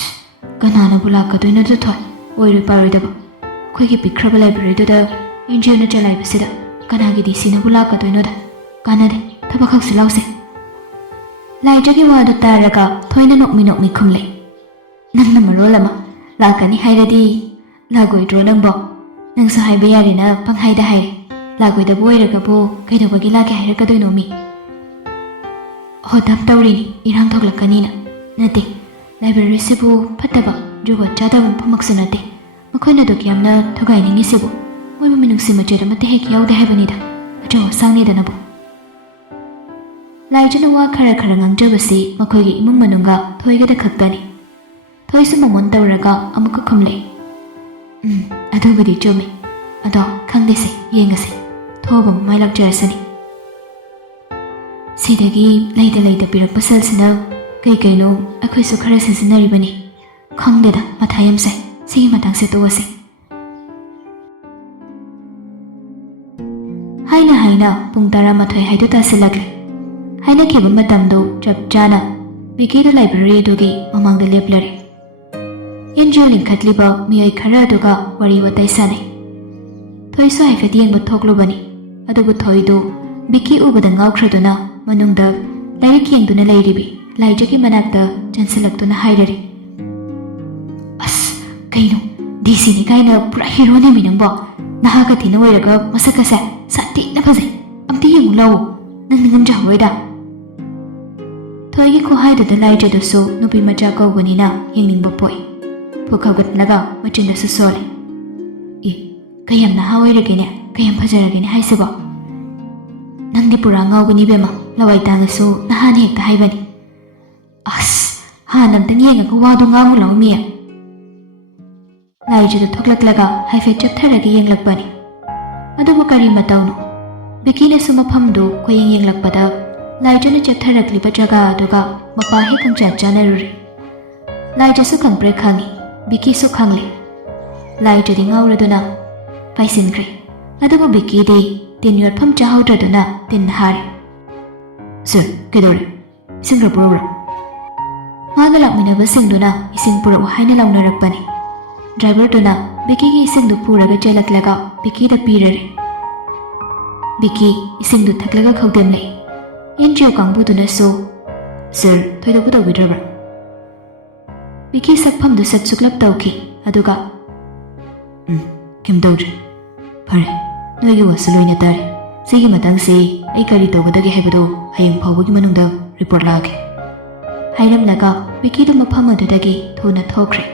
ꯀꯅꯥꯅꯕꯨ ꯂꯥꯛꯀꯗꯣꯏꯅꯣ ꯊꯣꯏ, ꯑꯣꯏꯔꯣꯏ ꯄꯥꯔꯣꯏꯗꯕ. ꯑꯩꯈꯣꯏꯒꯤ ꯄꯤꯛꯈ꯭ꯔꯕ ꯂꯥꯏꯕ꯭ꯔꯦꯔꯤꯗꯨꯗ NGOꯅ ꯆꯂꯥꯏꯕꯁꯤꯗ ꯀꯅꯥꯒꯤ ꯗꯤꯁꯤꯅꯕꯨ ꯂꯥꯛꯀꯗꯣꯏꯅꯣꯗ, ꯀꯥꯟꯅꯗꯦ, ꯊꯕꯛ ꯈꯛꯁꯤ ꯂꯥꯎꯁꯦ." ꯂꯥꯏꯖꯒꯤ ꯋꯥꯗꯨ ꯇꯥꯔꯒ ꯊꯣꯏꯅ ꯅꯣꯛꯃꯤ ꯈꯨꯝꯂꯛꯏ, "ꯅꯪꯅ ꯃꯔꯣꯜ ꯑꯃ ꯂꯥꯛꯀꯅꯤ ꯍꯥꯏꯔꯗꯤ ꯂꯥꯛꯑꯣꯏꯗ꯭ꯔꯣ ꯅꯪꯕꯣ? ꯅꯪꯁꯨ ꯍꯥꯏꯕ ꯌꯥꯔꯦꯅ ꯄꯪꯍꯥꯏꯗ ꯍꯥꯏꯔꯦ. ꯂꯥꯛꯑꯣꯏꯗꯕ ꯑꯣꯏꯔꯒꯕꯨ ꯀꯩꯗꯧꯕꯒꯤ ꯂꯥꯛꯀꯦ ꯍꯥꯏꯔꯛꯀꯗꯣꯏꯅꯣ ꯃꯤ?" "ꯍꯣꯗꯞ ꯇꯧꯔꯤꯅꯤ, ꯏꯔꯥꯡ ꯊꯣꯛꯂꯛꯀꯅꯤꯅ." "ꯅꯠꯇꯦ, ꯂꯥꯏꯕ꯭ꯔꯦꯔꯤꯁꯤꯕꯨ ꯐꯠꯇꯕ ꯖꯨꯒꯣꯠ ꯆꯥꯗꯕ ꯃꯐꯝꯃꯛꯁꯨ ꯅꯠꯇꯦ. ꯃꯈꯣꯏꯅ ꯑꯗꯨꯛ ꯌꯥꯝꯅ ꯊꯨꯒꯥꯏꯅꯤꯡꯉꯤꯁꯤꯕꯨ ꯃꯣꯏꯕꯨ ꯃꯤꯅꯨꯡꯁꯤ ꯃꯆꯦꯠ ꯑꯃꯠꯇ ꯍꯦꯛ ꯌꯥꯎꯗꯦ ꯍꯥꯏꯕꯅꯤꯗ, ꯑꯆꯧ ꯑꯁꯥꯡꯅꯤꯗꯅꯕꯨ." ꯂꯥꯏꯖꯅ ꯋꯥ ꯈꯔ ꯉꯥꯡꯖꯕꯁꯤ ꯃꯈꯣꯏꯒꯤ ꯏꯃꯨꯡ ꯃꯅꯨꯡꯒ ꯊꯣꯏꯒꯗ ꯈꯛꯇꯅꯤ꯫ ꯊꯣꯏꯁꯨ ꯃꯃꯣꯟ ꯇꯧꯔꯒ ꯑꯃꯨꯛꯀ ꯈꯨꯝꯂꯛꯏ, "ꯑꯗꯨꯕꯨꯗꯤ ꯆꯨꯝꯃꯤ. ꯑꯗꯣ ꯈꯪꯗꯦꯁꯦ, ꯌꯦꯡꯉꯁꯦ. ꯊꯣꯛꯑꯕ ꯃꯃꯥꯏ ꯂꯥꯛꯆꯔꯁꯅꯤ. ꯁꯤꯗꯒꯤ ꯂꯩꯇ ꯄꯤꯔꯛꯄ ꯁꯦꯜꯁꯤꯅ ꯀꯩꯅꯣ ꯑꯩꯈꯣꯏꯁꯨ ꯈꯔ ꯁꯤꯖꯤꯟꯅꯔꯤꯕꯅꯤ. ꯈꯪꯗꯦꯗ, ꯃꯊꯥ ꯌꯥꯝ ꯁꯥꯏ. ꯁꯤꯒꯤ ꯃꯇꯥꯡꯁꯦ ꯇꯣꯛꯑꯁꯤ." ꯍꯥꯏꯅ ꯄꯨꯡ 12 ꯍꯥꯏꯗꯨ ꯇꯥꯁꯤꯜꯂꯛꯂꯦ꯫ ꯍꯥꯏꯅꯈꯤꯕ ꯃꯇꯝꯗꯨ ꯆꯞ ꯆꯥꯅ ꯕꯤꯀꯤꯗ ꯂꯥꯏꯕ꯭ꯔꯦꯔꯤ ꯑꯗꯨꯒꯤ ꯃꯃꯥꯡꯗ ꯂꯦꯞꯂꯔꯦ꯫ ꯑꯦꯟꯖꯤꯑꯣ ꯂꯤꯡꯈꯠꯂꯤꯕ ꯃꯤꯑꯣꯏ ꯈꯔ ꯑꯗꯨꯒ ꯋꯥꯔꯤ ꯋꯥꯇꯥꯏ ꯁꯥꯟꯅꯩ꯫ ꯊꯣꯏꯁꯨ ꯍꯥꯏꯐꯦꯠ ꯌꯦꯡꯕ ꯊꯣꯛꯂꯨꯕꯅꯤ, ꯑꯗꯨꯕꯨ ꯊꯣꯏꯗꯨ ꯕꯤꯀꯤ ꯎꯕꯗ ꯉꯥꯎꯈ꯭ꯔꯗꯨꯅ ꯃꯅꯨꯡꯗ ꯂꯥꯏꯔꯤꯛ ꯌꯦꯡꯗꯨꯅ ꯂꯩꯔꯤꯕꯤ ꯂꯥꯏꯖꯒꯤ ꯃꯅꯥꯛꯇ ꯆꯪꯁꯤꯜꯂꯛꯇꯨꯅ ꯍꯥꯏꯔꯔꯤ, "ꯑꯁ ꯀꯩꯅꯣ, ꯗꯤꯁꯤꯅꯤ ꯀꯥꯏꯅ ꯄꯨꯔꯥ ꯍꯤꯔꯣꯅꯦꯃꯤ ꯅꯪꯕꯣ! ꯅꯍꯥꯒ ꯊꯤꯅ ꯑꯣꯏꯔꯒ ꯃꯁꯛꯀꯁꯦ ꯁꯥꯊꯤꯅ ꯐꯖꯩ, ꯑꯝꯇ ꯌꯦꯡꯉꯨ ꯂꯥꯛꯑꯣ, ꯅꯪꯅ ꯉꯝꯖꯍꯧꯔꯣꯏꯗ." ꯊꯣꯏꯒꯤ ꯈꯨꯍꯥꯏꯗꯨꯗ ꯂꯥꯏꯖꯗꯨꯁꯨ ꯅꯨꯄꯤ ꯃꯆꯥ ꯀꯧꯕꯅꯤꯅ ꯌꯦꯡꯅꯤꯡꯕ ꯄꯣꯛꯏ꯫ ꯄꯨꯛ ꯍꯧꯒꯠꯂꯒ ꯃꯆꯤꯟꯗꯁꯨ ꯁꯣꯜꯂꯦ, ꯀꯌꯥꯝ ꯅꯍꯥ ꯑꯣꯏꯔꯒꯦꯅꯦ, ꯀꯌꯥꯝ ꯐꯖꯔꯒꯦꯅꯦ ꯍꯥꯏꯁꯤꯕꯣ? ꯅꯪꯗꯤ ꯄꯨꯔꯥ ꯉꯥꯎꯕꯅꯤ ꯕꯦꯝꯃ, ꯂꯋꯥꯏ ꯇꯥꯡꯉꯁꯨ ꯅꯍꯥꯅ ꯍꯦꯛꯇ ꯍꯥꯏꯕꯅꯤ꯫ ꯑꯁ ꯍꯥꯟꯅ ꯑꯝꯇꯪ ꯌꯦꯡꯉꯒ ꯋꯥꯗꯣ ꯉꯥꯡꯉꯨ ꯂꯥꯎꯃꯤ꯫ ꯂꯥꯏꯖꯗꯨ ꯊꯣꯛꯂꯛꯂꯒ ꯍꯥꯏꯐꯦꯠ ꯆꯞꯊꯔꯒ ꯌꯦꯡꯂꯛꯄꯅꯤ, ꯑꯗꯨꯕꯨ ꯀꯔꯤ ꯃꯇꯧꯅꯣ, ꯕꯤꯀꯤꯅꯁꯨ ꯃꯐꯝꯗꯨ ꯀꯣꯌꯦꯡ ꯌꯦꯡꯂꯛꯄꯗ ꯂꯥꯏꯖꯅ ꯆꯞꯊꯔꯛꯂꯤꯕ ꯖꯒꯥ ꯑꯗꯨꯒ ꯃꯄꯥ ꯍꯦꯛ ꯈꯪꯆꯥꯟ ꯆꯥꯟꯅꯔꯨꯔꯦ꯫ ꯂꯥꯏꯖꯁꯨ ꯈꯪꯕ꯭ꯔꯦ ꯈꯪꯉꯤ, ꯕꯤꯀꯤꯁꯨ ꯈꯪꯂꯦ꯫ ꯂꯥꯏꯖꯗꯤ ꯉꯥꯎꯔꯗꯨꯅ ꯄꯥꯏꯁꯤꯟꯈ꯭ꯔꯦ, ꯑꯗꯨꯕꯨ ꯕꯤꯀꯤꯗꯤ ꯇꯤꯟ ꯌꯣꯠꯐꯝ ꯆꯥꯍꯧꯗ꯭ꯔꯗꯨꯅ ꯇꯤꯟ ꯍꯥꯔꯦ꯫ "ꯁꯔ, ꯀꯩꯗꯧꯔꯦ? ꯏꯁꯤꯡ ꯈꯔ ꯄꯨꯔꯛꯎꯔꯥ?" ꯃꯥꯒ ꯂꯥꯛꯃꯤꯟꯅꯕꯁꯤꯡꯗꯨꯅ ꯏꯁꯤꯡ ꯄꯨꯔꯛꯎ ꯍꯥꯏꯅ ꯂꯥꯎꯅꯔꯛꯄꯅꯤ꯫ ꯗ꯭ꯔꯥꯏꯚꯔꯗꯨꯅ ꯕꯤꯀꯤꯒꯤ ꯏꯁꯤꯡꯗꯨ ꯄꯨꯔꯒ ꯆꯦꯜꯂꯛꯂꯒ ꯕꯤꯀꯤꯗ ꯄꯤꯔꯔꯦ꯫ ꯕꯤꯀꯤ ꯏꯁꯤꯡꯗꯨ ꯊꯛꯂꯒ ꯈꯧꯗꯦꯝꯂꯛꯏ꯫ ꯑꯦꯟꯖꯤꯑꯣ ꯀꯥꯡꯕꯨꯗꯨꯅꯁꯨ, "ꯁꯔ, ꯊꯣꯏꯗꯣꯛꯄ ꯇꯧꯕꯤꯗ꯭ꯔꯕ꯭ꯔꯥ?" ꯕꯤꯀꯤ ꯁꯛꯐꯝꯗꯨ ꯁꯠ ꯁꯨꯛꯂꯞ ꯇꯧꯈꯤ, ꯑꯗꯨꯒ ꯀꯩꯝ ꯇꯧꯗ꯭ꯔꯦ, ꯐꯔꯦ, ꯅꯣꯏꯒꯤ ꯋꯥꯁꯨ ꯂꯣꯏꯅ ꯇꯥꯔꯦ꯫ ꯁꯤꯒꯤ ꯃꯇꯥꯡꯁꯤ ꯑꯩ ꯀꯔꯤ ꯇꯧꯒꯗꯒꯦ ꯍꯥꯏꯕꯗꯨ ꯍꯌꯦꯡ ꯐꯥꯎꯕꯒꯤ ꯃꯅꯨꯡꯗ ꯔꯤꯄꯣꯔꯠ ꯂꯥꯛꯑꯒꯦ꯫ ꯍꯥꯏꯔꯝꯂꯒ ꯕꯤꯀꯤꯗꯨ ꯃꯐꯝ ꯑꯗꯨꯗꯒꯤ ꯊꯨꯅ ꯊꯣꯛꯈ꯭ꯔꯦ꯫